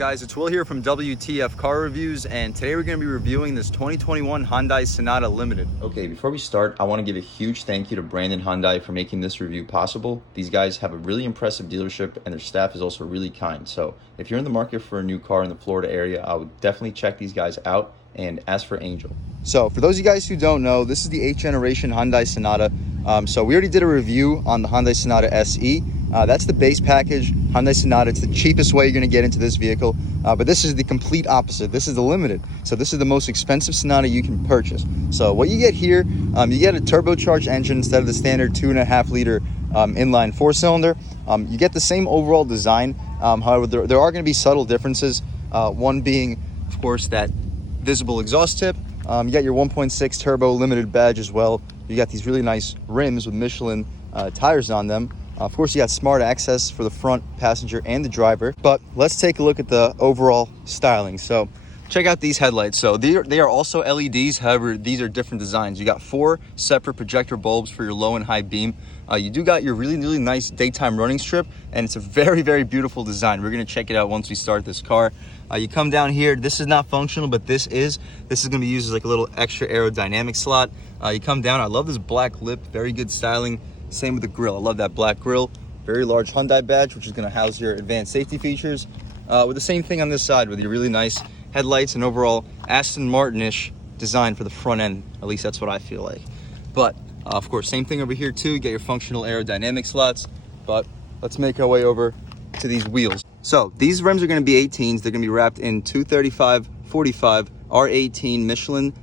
Guys, it's Will here from W.T.F Car Reviews, and today we're going to be reviewing this 2021 Hyundai Sonata Limited. Okay, before we start, I want to give a huge thank you to Brandon Hyundai for making this review possible. These guys have a really impressive dealership, and their staff is also really kind. So if you're in the market for a new car in the Florida area, I would definitely check these guys out and ask for Angel. So for those of you guys who don't know, this is the 8th generation Hyundai Sonata. So we already did a review on the Hyundai Sonata SE. That's the base package Hyundai Sonata. It's the cheapest way you're going to get into this vehicle, but this is the complete opposite. This is the Limited. So this is the most expensive Sonata you can purchase. So what you get here, you get a turbocharged engine instead of the standard 2.5 liter inline 4-cylinder. You get the same overall design. However, there are going to be subtle differences. One being, of course, that visible exhaust tip. You got your 1.6 turbo Limited badge as well. You got these really nice rims with Michelin tires on them. Of course, you got smart access for the front passenger and the driver. But let's take a look at the overall styling. So check out these headlights. So they are also LEDs. However, these are different designs. You got 4 separate projector bulbs for your low and high beam. You do got your really nice daytime running strip, and it's a very beautiful design. We're going to check it out once we start this car. You come down here. This is not functional, but this is going to be used as like a little extra aerodynamic slot. You come down. I love this black lip. Very good styling. Same with the grille. I love that black grille. Very large Hyundai badge, which is going to house your advanced safety features. With the same thing on this side with your really nice headlights and overall Aston Martin-ish design for the front end. At least that's what I feel like. But of course, same thing over here too. You get your functional aerodynamic slots. But let's make our way over to these wheels. So these rims are going to be 18s. They're going to be wrapped in 235/45 R18 Michelin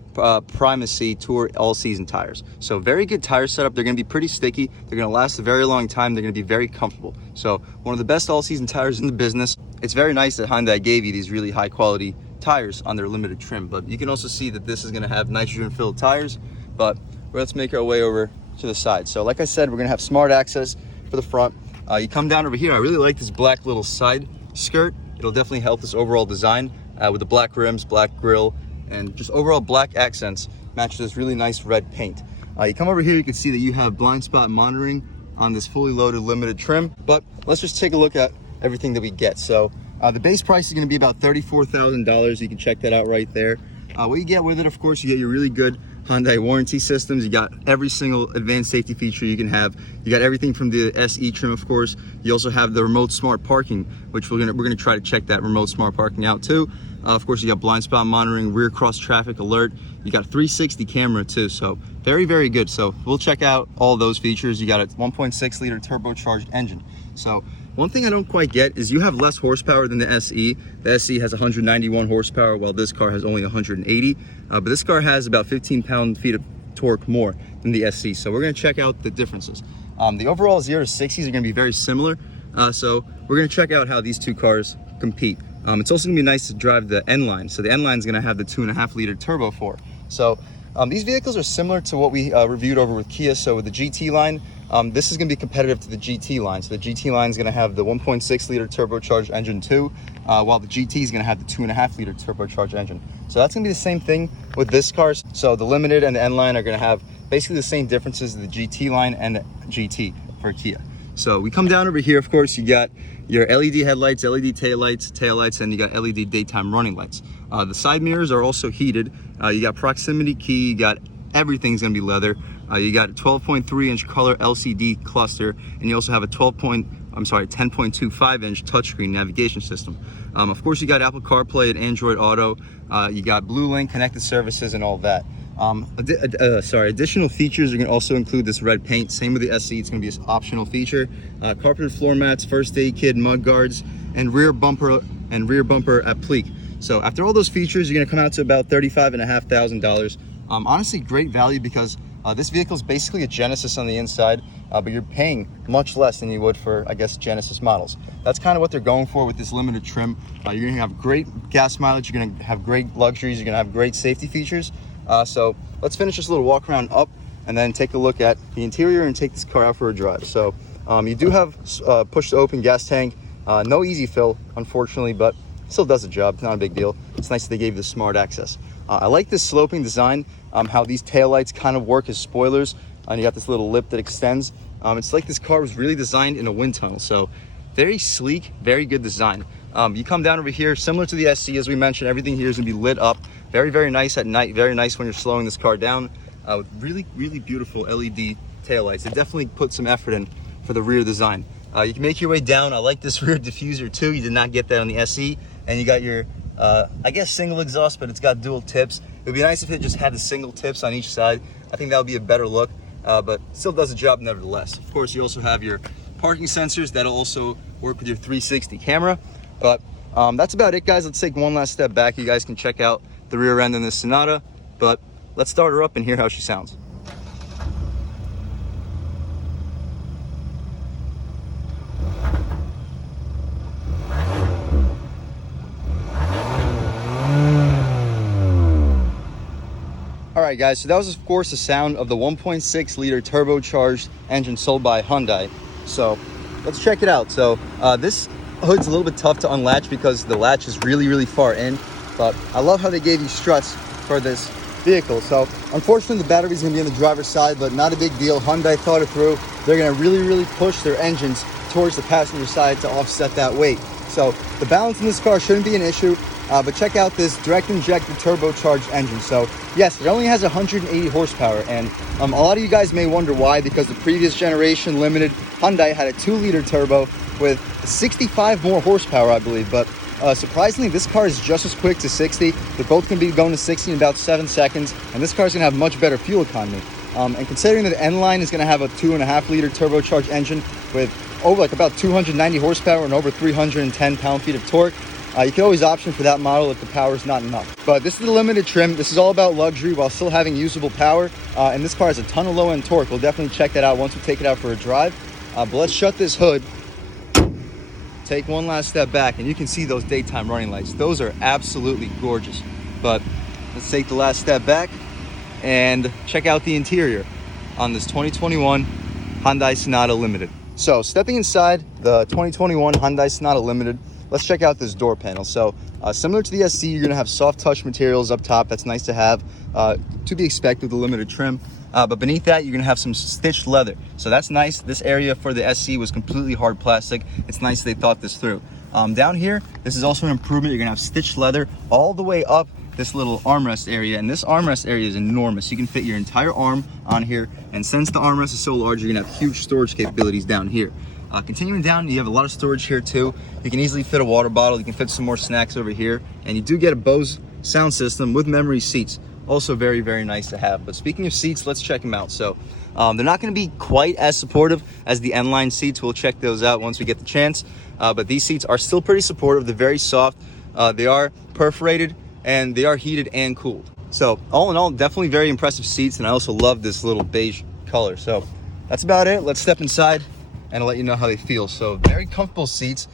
Primacy Tour all-season tires. So very good tire setup. They're going to be pretty sticky. They're going to last a very long time. They're going to be very comfortable. So one of the best all-season tires in the business. It's very nice that Hyundai gave you these really high-quality tires on their limited trim. But you can also see that this is going to have nitrogen-filled tires. But let's make our way over to the side. So like I said, we're going to have smart access for the front. You come down over here. I really like this black little side skirt. It'll definitely help this overall design with the black rims, black grille, and just overall black accents match this really nice red paint. You come over here, you can see that you have blind spot monitoring on this fully loaded limited trim. But let's just take a look at everything that we get. So the base price is going to be about $34,000. You can check that out right there. What you get with it, of course, you get your really good Hyundai warranty systems. You got every single advanced safety feature you can have. You got everything from the SE trim, of course. You also have the remote smart parking, which we're gonna try to check that remote smart parking out too. Of course, you got blind spot monitoring, rear cross traffic alert. You got a 360 camera too, so very good. So we'll check out all those features. You got a 1.6 liter turbocharged engine. So one thing I don't quite get is you have less horsepower than the SE. The SE has 191 horsepower, while this car has only 180. But this car has about 15 pound-feet of torque more than the SE. So we're going to check out the differences. The overall 0 to 60s are going to be very similar. So we're going to check out how these two cars compete. It's also going to be nice to drive the N-Line. So the N-Line is going to have the 2.5 liter turbo 4. So these vehicles are similar to what we reviewed over with Kia. So with the GT line, this is going to be competitive to the GT line. So the GT line is going to have the 1.6 liter turbocharged engine too, while the GT is going to have the 2.5 liter turbocharged engine. So that's going to be the same thing with this car. So the Limited and the N-Line are going to have basically the same differences as the GT line and the GT for Kia. So we come down over here, of course, you got your LED headlights, LED taillights, and you got LED daytime running lights. The side mirrors are also heated. You got proximity key, you got everything's gonna be leather. You got a 12.3 inch color LCD cluster, and you also have a 10.25 inch touchscreen navigation system. Of course, you got Apple CarPlay and Android Auto. You got Blue Link connected services and all that. Additional features are going to also include this red paint. Same with the SE, it's going to be an optional feature. Carpeted floor mats, first aid kit, mud guards, and rear bumper applique. So after all those features, you're going to come out to about $35,500. Honestly, great value because this vehicle is basically a Genesis on the inside, but you're paying much less than you would for, I guess, Genesis models. That's kind of what they're going for with this limited trim. You're going to have great gas mileage, you're going to have great luxuries, you're going to have great safety features. So let's finish this little walk around up and then take a look at the interior and take this car out for a drive. So you do have push to open gas tank, no easy fill, unfortunately, but still does the job. It's not a big deal. It's nice that they gave you the smart access. I like this sloping design, how these taillights kind of work as spoilers, and you got this little lip that extends. It's like this car was really designed in a wind tunnel. So very sleek, very good design. You come down over here, similar to the SC, as we mentioned, everything here is gonna be lit up. Very, very nice at night, very nice when you're slowing this car down, with really, really beautiful LED taillights. It definitely put some effort in for the rear design. You can make your way down. I like this rear diffuser too. You did not get that on the SE. And you got your, I guess, single exhaust, but it's got dual tips. It would be nice if it just had the single tips on each side. I think that would be a better look, but still does the job nevertheless. Of course, you also have your parking sensors that'll also work with your 360 camera. But that's about it, guys. Let's take one last step back. You guys can check out the rear end in this Sonata, but let's start her up and hear how she sounds. All right, guys, so that was, of course, the sound of the 1.6 liter turbocharged engine sold by Hyundai. So let's check it out. So this hood's a little bit tough to unlatch because the latch is really, really far in, but I love how they gave you struts for this vehicle. So unfortunately, the battery's gonna be on the driver's side, but not a big deal. Hyundai thought it through. They're gonna really, really push their engines towards the passenger side to offset that weight. So the balance in this car shouldn't be an issue. But check out this direct injector turbocharged engine. So yes, it only has 180 horsepower, and a lot of you guys may wonder why, because the previous generation limited Hyundai had a 2-liter turbo with 65 more horsepower, I believe. But surprisingly, this car is just as quick to 60. They're both going to be going to 60 in about 7 seconds, and this car is going to have much better fuel economy. And considering that the N-Line is going to have a 2.5-liter turbocharged engine with over about 290 horsepower and over 310 pound-feet of torque, you can always option for that model if the power is not enough. But this is the limited trim. This is all about luxury while still having usable power. And this car has a ton of low-end torque. We'll definitely check that out once we take it out for a drive. But let's shut this hood, take one last step back, and you can see those daytime running lights. Those are absolutely gorgeous. But let's take the last step back and check out the interior on this 2021 Hyundai Sonata Limited. So stepping inside the 2021 Hyundai Sonata Limited, let's check out this door panel. So similar to the SC, you're gonna have soft touch materials up top. That's nice to have, to be expected with the limited trim. But beneath that, you're gonna have some stitched leather. So that's nice. This area for the SC was completely hard plastic. It's nice they thought this through. Down here, this is also an improvement. You're gonna have stitched leather all the way up this little armrest area, and this armrest area is enormous. You can fit your entire arm on here, and since the armrest is so large, you're gonna have huge storage capabilities down here. Continuing down, you have a lot of storage here too. You can easily fit a water bottle. You can fit some more snacks over here, and you do get a Bose sound system with memory seats. Also very, very nice to have. But speaking of seats, let's check them out. So they're not going to be quite as supportive as the N-Line seats. We'll check those out once we get the chance. But these seats are still pretty supportive. They're very soft. They are perforated, and they are heated and cooled. So all in all, definitely very impressive seats. And I also love this little beige color. So that's about it. Let's step inside and I'll let you know how they feel. So very comfortable seats,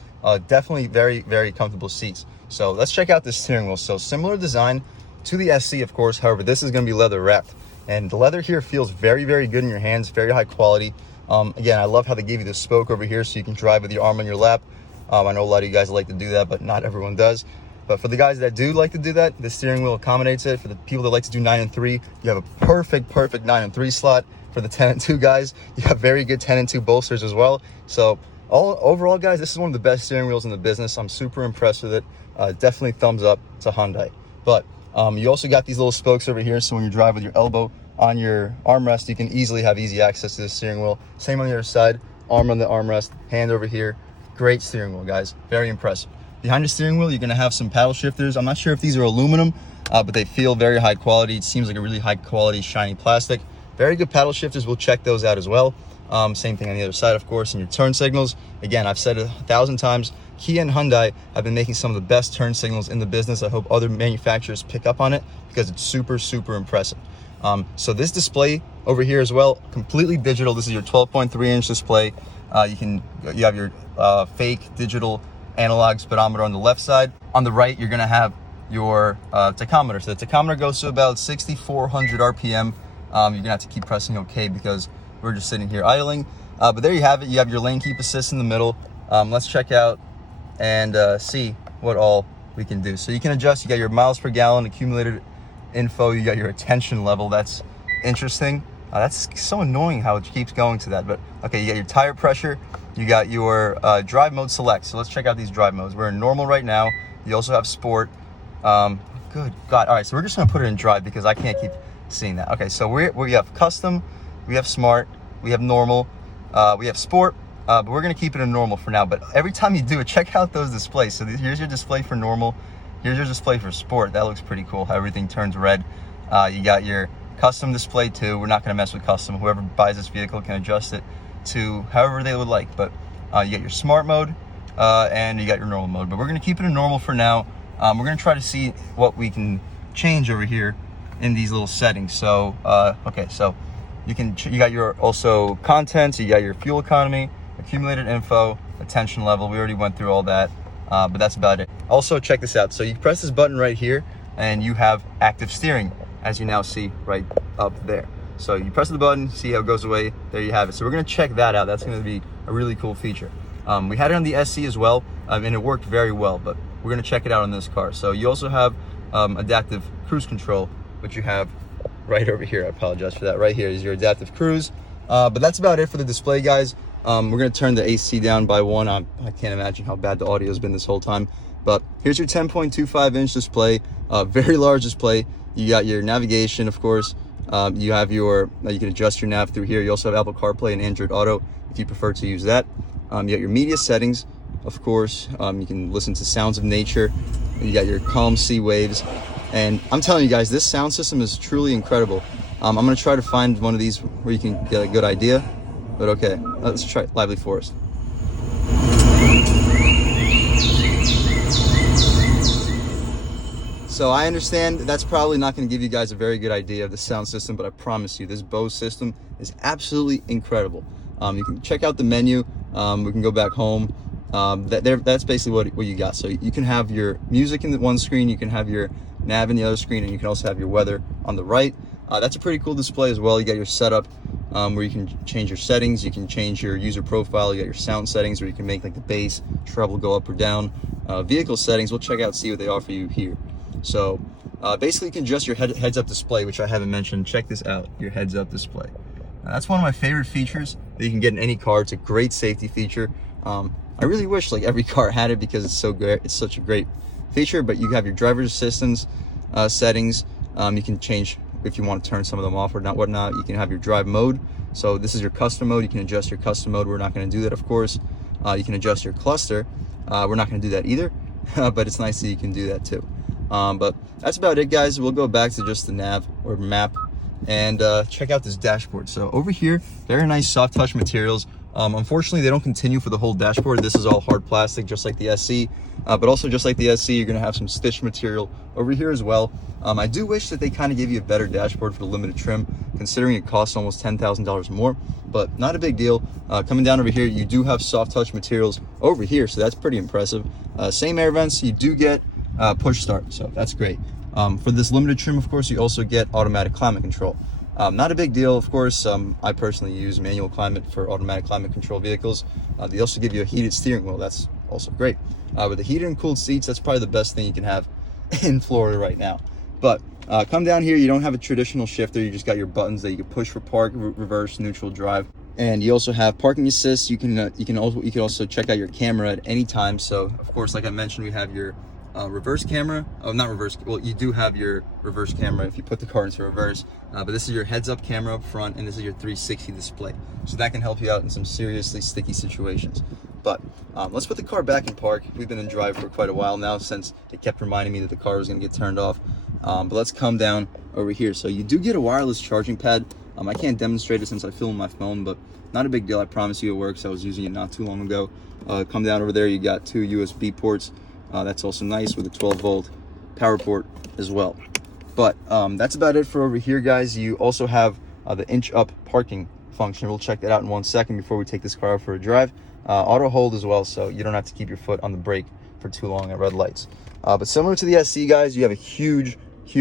definitely very, very comfortable seats. So let's check out this steering wheel. So similar design to the SC, of course. However, this is gonna be leather wrapped. And the leather here feels very, very good in your hands, very high quality. Again, I love how they gave you the spoke over here so you can drive with your arm on your lap. I know a lot of you guys like to do that, but not everyone does. But for the guys that do like to do that, the steering wheel accommodates it. For the people that like to do 9 and 3, you have a perfect 9 and 3 slot. For the 10 and 2 guys, you have very good 10 and 2 bolsters as well. So overall, guys, this is one of the best steering wheels in the business. I'm super impressed with it. Definitely thumbs up to Hyundai. But you also got these little spokes over here, so when you drive with your elbow on your armrest, you can easily have easy access to the steering wheel. Same on the other side, arm on the armrest, hand over here. Great steering wheel, guys. Very impressive. Behind the steering wheel, you're gonna have some paddle shifters. I'm not sure if these are aluminum, but they feel very high quality. It seems like a really high quality, shiny plastic. Very good paddle shifters. We'll check those out as well. Same thing on the other side, of course. And your turn signals, again, I've said it 1,000 times, Kia and Hyundai have been making some of the best turn signals in the business. I hope other manufacturers pick up on it because it's super, super impressive. So this display over here as well, completely digital. This is your 12.3-inch display. You have your fake digital analog speedometer on the left side. On the right, you're gonna have your tachometer. So the tachometer goes to about 6,400 RPM. You're gonna have to keep pressing OK because we're just sitting here idling. But there you have it. You have your lane keep assist in the middle. Let's check out and see what all we can do. So you can adjust. You got your miles per gallon accumulated info. You got your attention level. That's interesting. That's so annoying how it keeps going to that. But okay, you got your tire pressure. you got your drive mode select. So let's check out these drive modes. We're in normal right now. You also have sport. Good God. All right, so we're just gonna put it in drive because I can't keep seeing that. Okay, so we have custom, we have smart, we have normal, we have sport, but we're gonna keep it in normal for now. But every time you do it, check out those displays. So here's your display for normal, here's your display for sport. That looks pretty cool, how everything turns red. You got your custom display too. We're not gonna mess with custom. Whoever buys this vehicle can adjust it to however they would like. But you got your smart mode and you got your normal mode. But we're gonna keep it in normal for now. We're gonna try to see what we can change over here in these little settings. So okay, so you got your also contents, you got your fuel economy, accumulated info, attention level. We already went through all that, but that's about it. Also, check this out. So you press this button right here and you have active steering, as you now see right up there. So you press the button, see how it goes away, there you have it. So we're gonna check that out. That's gonna be a really cool feature. We had it on the SC as well, and it worked very well, but we're gonna check it out on this car. So you also have adaptive cruise control, which you have right over here. I apologize for that. Right here is your adaptive cruise. But that's about it for the display, guys. We're gonna turn the AC down by 1. I can't imagine how bad the audio has been this whole time. But here's your 10.25-inch display, very large display. You got your navigation, of course. You have your, you can adjust your nav through here. You also have Apple CarPlay and Android Auto if you prefer to use that. You got your media settings, of course. You can listen to sounds of nature. You got your calm sea waves. And I'm telling you guys, this sound system is truly incredible. I'm gonna try to find one of these where you can get a good idea. But okay, let's try Lively Forest. So I understand that's probably not going to give you guys a very good idea of the sound system, but I promise you this Bose system is absolutely incredible. You can check out the menu. We can go back home. That's basically what you got. So you can have your music in the one screen, you can have your nav in the other screen, and you can also have your weather on the right. That's a pretty cool display as well. You got your setup where you can change your settings, you can change your user profile, you got your sound settings where you can make like the bass, treble go up or down. Vehicle settings, we'll check out, see what they offer you here. So basically you can adjust your heads-up display, which I haven't mentioned. Check this out, your heads-up display. Now, that's one of my favorite features that you can get in any car. It's a great safety feature. I really wish like every car had it because it's so great. It's such a great feature. But you have your driver's assistance settings. You can change if you want to turn some of them off or not, whatnot. You can have your drive mode. So this is your custom mode. You can adjust your custom mode. We're not going to do that, of course. You can adjust your cluster. We're not going to do that either, but it's nice that you can do that too. But that's about it, guys. We'll go back to just the nav or map and check out this dashboard. So over here, very nice soft touch materials. Unfortunately, they don't continue for the whole dashboard. This is all hard plastic, just like the SC. But also just like the SC, you're gonna have some stitched material over here as well. I do wish that they kind of gave you a better dashboard for the limited trim, considering it costs almost $10,000 more, but not a big deal. Coming down over here, you do have soft touch materials over here, so that's pretty impressive. Same air vents, you do get push start, so that's great. For this limited trim, of course, you also get automatic climate control. Not a big deal, of course. I personally use manual climate for automatic climate control vehicles. They also give you a heated steering wheel. That's also great. With the heated and cooled seats, that's probably the best thing you can have in Florida right now. But come down here, you don't have a traditional shifter. You just got your buttons that you can push for park, reverse, neutral, drive. And you also have parking assist. You can also check out your camera at any time. So of course, like I mentioned, we have your reverse camera. Oh, not reverse. Well, you do have your reverse camera if you put the car into reverse. But this is your heads-up camera up front, and this is your 360 display. So that can help you out in some seriously sticky situations. But let's put the car back in park. We've been in drive for quite a while now, since it kept reminding me that the car was going to get turned off. But let's come down over here. So you do get a wireless charging pad. I can't demonstrate it since I film my phone, but not a big deal. I promise you it works. I was using it not too long ago. Come down over there, you got 2 USB ports. That's also nice with a 12-volt power port as well. But that's about it for over here, guys. You also have the inch-up parking function. We'll check that out in 1 second before we take this car out for a drive. Auto hold as well, so you don't have to keep your foot on the brake for too long at red lights. But similar to the SC, guys, you have a huge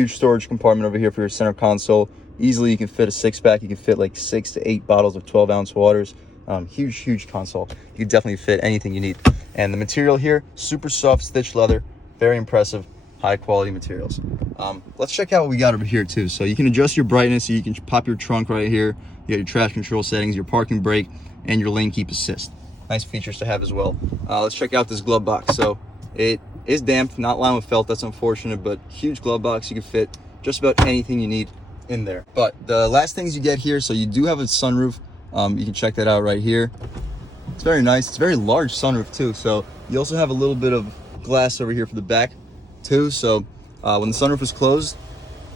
storage compartment over here for your center console. Easily you can fit a 6-pack. You can fit like 6 to 8 bottles of 12-ounce waters. Huge console. You can definitely fit anything you need. And the material here, super soft stitched leather, very impressive, high quality materials. Let's check out what we got over here too. So you can adjust your brightness. So you can pop your trunk right here. You got your traction control settings, your parking brake, and your lane keep assist. nice features to have as well. Let's check out this glove box. So it is damp, not lined with felt. That's unfortunate, but huge glove box. You can fit just about anything you need in there. But the last things you get here, so you do have a sunroof. You can check that out right here. It's very nice. It's a very large sunroof too. So you also have a little bit of glass over here for the back too. So when the sunroof is closed,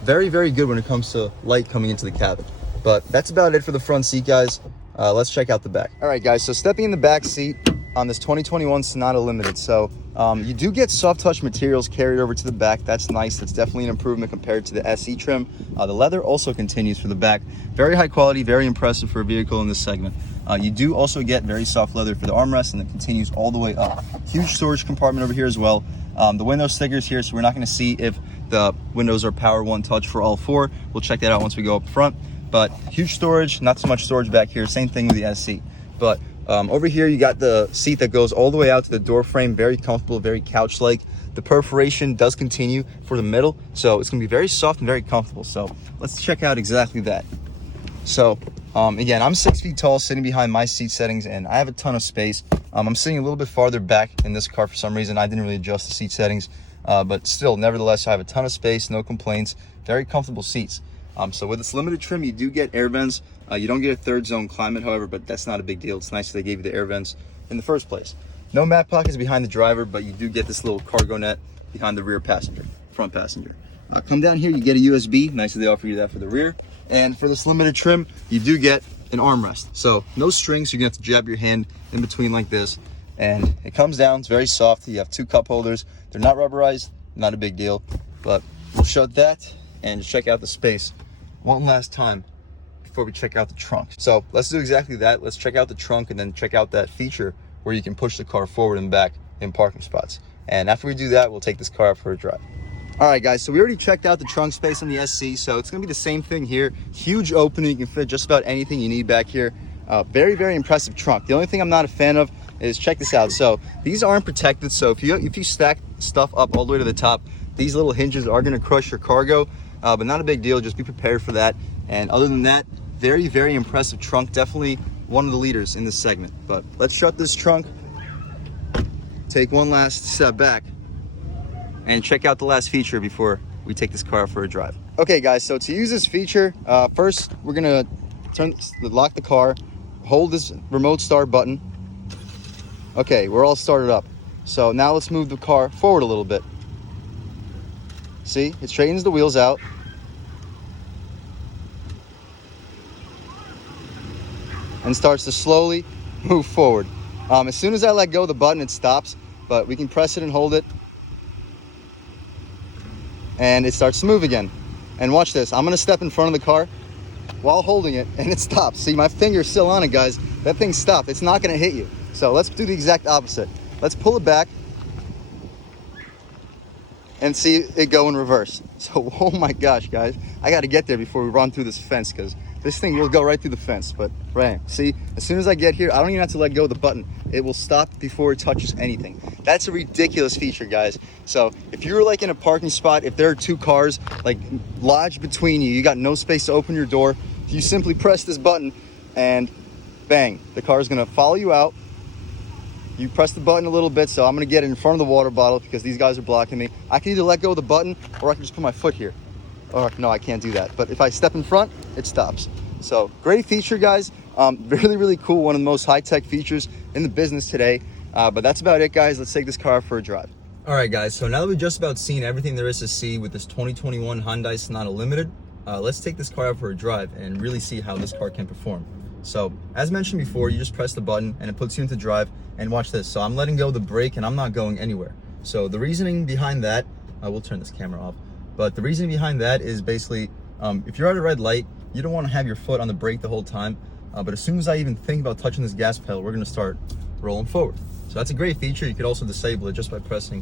very, very good when it comes to light coming into the cabin. But that's about it for the front seat, guys. Let's check out the back. All right, guys, so stepping in the back seat on this 2021 Sonata Limited. So you do get soft touch materials carried over to the back. That's nice. That's definitely an improvement compared to the SE trim. The leather also continues for the back. Very high quality, very impressive for a vehicle in this segment. You do also get very soft leather for the armrest, and it continues all the way up. Huge storage compartment over here as well. The window stickers here, so we're not going to see if the windows are power one touch for all four. We'll check that out once we go up front. But huge storage, not so much storage back here. Same thing with the SC. But over here, you got the seat that goes all the way out to the door frame. Very comfortable, very couch-like. The perforation does continue for the middle, so it's going to be very soft and very comfortable. So let's check out exactly that. So again, I'm 6 feet tall, sitting behind my seat settings, and I have a ton of space. I'm sitting a little bit farther back in this car for some reason. I didn't really adjust the seat settings, but still, nevertheless, I have a ton of space, no complaints, very comfortable seats. So with this limited trim, you do get air vents. You don't get a third zone climate, however, but that's not a big deal. It's nice that they gave you the air vents in the first place. No mat pockets behind the driver, but you do get this little cargo net behind the rear passenger, front passenger. Come down here, you get a USB. Nice that they offer you that for the rear. And for this limited trim, you do get an armrest. So no strings, you're gonna have to jab your hand in between like this. And it comes down, it's very soft. You have 2 cup holders. They're not rubberized, not a big deal. But we'll shut that and check out the space one last time before we check out the trunk. So let's do exactly that. Let's check out the trunk and then check out that feature where you can push the car forward and back in parking spots. And after we do that, we'll take this car out for a drive. All right, guys, so we already checked out the trunk space on the SC, so it's gonna be the same thing here. Huge opening, you can fit just about anything you need back here. Very, very impressive trunk. The only thing I'm not a fan of is, check this out. So these aren't protected, so if you stack stuff up all the way to the top, these little hinges are gonna crush your cargo, but not a big deal, just be prepared for that. And other than that, very, very impressive trunk. Definitely one of the leaders in this segment. But let's shut this trunk, take one last step back, and check out the last feature before we take this car for a drive. Okay, guys, so to use this feature, first we're gonna lock the car, hold this remote start button. Okay, we're all started up. So now let's move the car forward a little bit. See, it straightens the wheels out. And starts to slowly move forward. As soon as I let go of the button, it stops, but we can press it and hold it, and it starts to move again. And watch this, I'm gonna step in front of the car while holding it, and it stops. See, my finger's still on it, guys. That thing stopped, it's not gonna hit you. So let's do the exact opposite. Let's pull it back and see it go in reverse. So, oh my gosh, guys, I gotta get there before we run through this fence, because this thing will go right through the fence. But right, see, as soon as I get here, I don't even have to let go of the button. It will stop before it touches anything. That's a ridiculous feature, guys. So if you're like in a parking spot, if there are 2 cars like lodged between you, you got no space to open your door, you simply press this button and bang, the car is gonna follow you out. You press the button a little bit, so I'm gonna get in front of the water bottle because these guys are blocking me. I can either let go of the button or I can just put my foot here. Or no, I can't do that. But if I step in front, it stops. So great feature, guys. Really, really cool. One of the most high-tech features in the business today. But that's about it, guys. Let's take this car for a drive. All right, guys. So now that we've just about seen everything there is to see with this 2021 Hyundai Sonata Limited, let's take this car out for a drive and really see how this car can perform. So as mentioned before, you just press the button and it puts you into drive. And watch this. So I'm letting go of the brake and I'm not going anywhere. So the reasoning behind that, we'll turn this camera off. But the reasoning behind that is basically, if you're at a red light, you don't want to have your foot on the brake the whole time. But as soon as I even think about touching this gas pedal, we're going to start rolling forward. So that's a great feature. You could also disable it just by pressing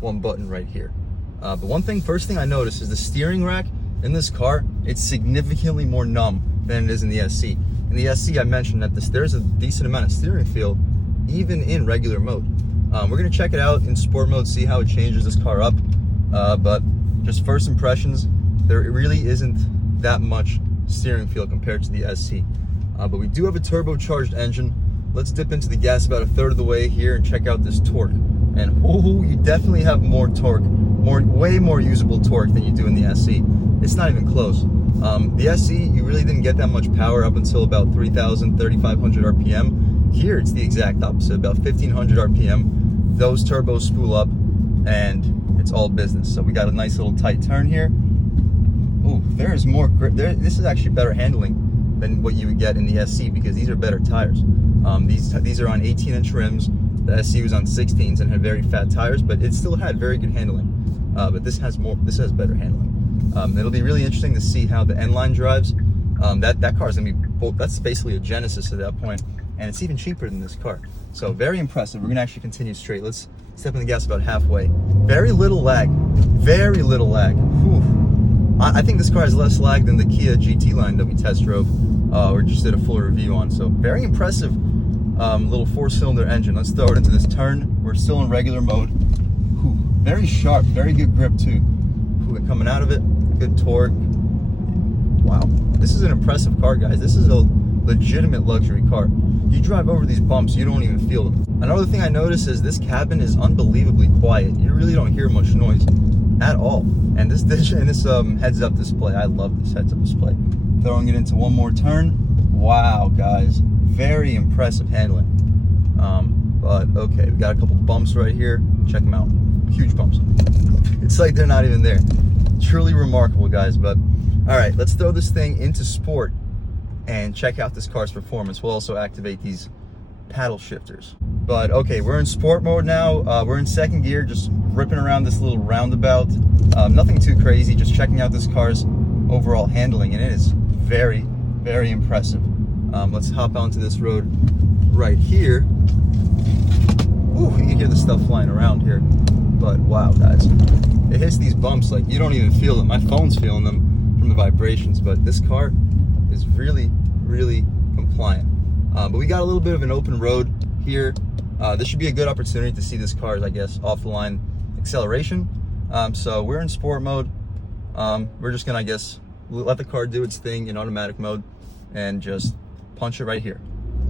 one button right here. But first thing I noticed is the steering rack in this car, it's significantly more numb than it is in the SC. In the SC, I mentioned that there's a decent amount of steering feel, even in regular mode. We're going to check it out in sport mode, see how it changes this car up. But just first impressions, there really isn't that much steering feel compared to the SC. But we do have a turbocharged engine, let's dip into the gas about a third of the way here and check out this torque. And oh, you definitely have more torque, way more usable torque than you do in the SE. It's not even close. The SE, you really didn't get that much power up until about 3,000, 3,500 RPM. Here, it's the exact opposite, about 1,500 RPM. Those turbos spool up, and it's all business. So we got a nice little tight turn here. Ooh, there is more grip. This is actually better handling than what you would get in the SC because these are better tires. These are on 18-inch rims. The SC was on 16s and had very fat tires, but it still had very good handling. But this has better handling. It'll be really interesting to see how the N-Line drives. That car is gonna be that's basically a Genesis at that point, and it's even cheaper than this car. So very impressive. We're gonna actually continue straight. Let's step in the gas about halfway. Very little lag. Very little lag. Whew. I think this car has less lag than the Kia GT line that we test drove or just did a full review on. So very impressive little 4-cylinder engine. Let's throw it into this turn. We're still in regular mode. Whew. Very sharp, very good grip too. Whew, coming out of it, good torque. Wow, this is an impressive car, guys. This is a legitimate luxury car. You drive over these bumps, you don't even feel them. Another thing I noticed is this cabin is unbelievably quiet. You really don't hear much noise at all. And this heads-up display, I love this heads-up display. Throwing it into one more turn. Wow, guys, very impressive handling. But okay, we got a couple bumps right here. Check them out, huge bumps. It's like they're not even there. Truly remarkable, guys. But all right, let's throw this thing into sport and check out this car's performance. We'll also activate these paddle shifters. But okay, we're in sport mode now. We're in second gear, just ripping around this little roundabout. Nothing too crazy, just checking out this car's overall handling, and it is very, very impressive. Let's hop onto this road right here. Ooh, you can hear the stuff flying around here. But wow, guys, it hits these bumps like you don't even feel them. My phone's feeling them from the vibrations, but this car is really, really compliant. But we got a little bit of an open road here. This should be a good opportunity to see this car's, I guess, off the line acceleration. So we're in sport mode. We're just gonna, I guess, let the car do its thing in automatic mode and just punch it right here.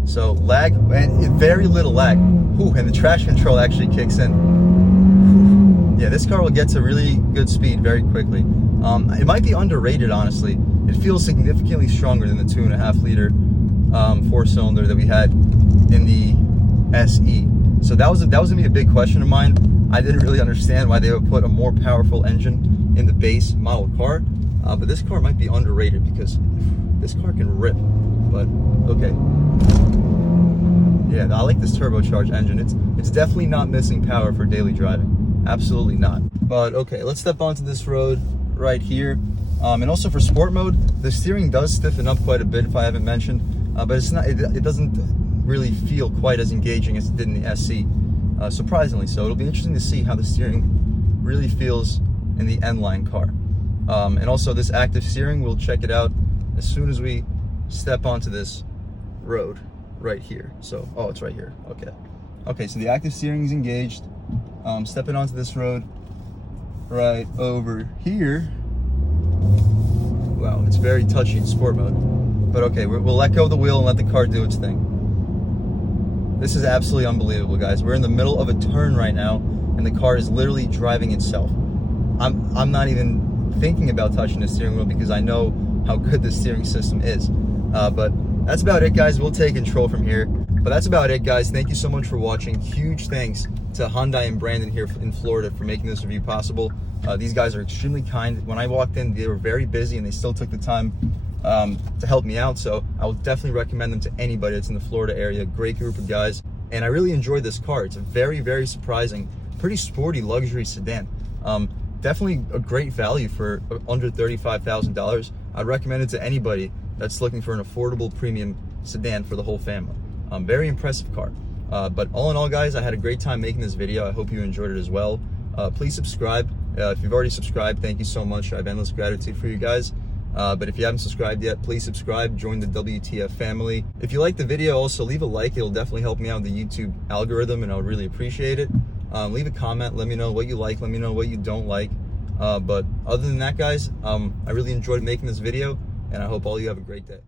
So lag, and very little lag. Ooh, and the traction control actually kicks in. Ooh. Yeah, this car will get to really good speed very quickly. It might be underrated, honestly. It feels significantly stronger than the 2.5 liter 4-cylinder that we had in the SE. So that was gonna be a big question of mine. I didn't really understand why they would put a more powerful engine in the base model car, but this car might be underrated because this car can rip. But okay, yeah, I like this turbocharged engine. It's definitely not missing power for daily driving, absolutely not. But okay, let's step onto this road right here. And also for sport mode, the steering does stiffen up quite a bit, if I haven't mentioned, but it's not. It doesn't really feel quite as engaging as it did in the SC, surprisingly so. It'll be interesting to see how the steering really feels in the N-Line car. And also this active steering, we'll check it out as soon as we step onto this road right here. So, oh, it's right here. Okay, so the active steering is engaged. Stepping onto this road right over here. Wow, it's very touchy in sport mode. But okay, we'll let go of the wheel and let the car do its thing. This is absolutely unbelievable, guys. We're in the middle of a turn right now, and the car is literally driving itself. I'm not even thinking about touching the steering wheel because I know how good the steering system is. But that's about it, guys. We'll take control from here. But that's about it, guys. Thank you so much for watching. Huge thanks to Hyundai and Brandon here in Florida for making this review possible. These guys are extremely kind. When I walked in, they were very busy and they still took the time to help me out. So I would definitely recommend them to anybody that's in the Florida area. Great group of guys. And I really enjoyed this car. It's a very, very surprising, pretty sporty luxury sedan. Definitely a great value for under $35,000. I'd recommend it to anybody that's looking for an affordable premium sedan for the whole family. Very impressive car. But all in all, guys, I had a great time making this video. I hope you enjoyed it as well. Please subscribe. If you've already subscribed, thank you so much. I have endless gratitude for you guys. But if you haven't subscribed yet, please subscribe, join the W.T.F family. If you like the video, also leave a like. It'll definitely help me out with the YouTube algorithm, and I would really appreciate it. Leave a comment, let me know what you like, let me know what you don't like. But other than that, guys, I really enjoyed making this video, and I hope all of you have a great day.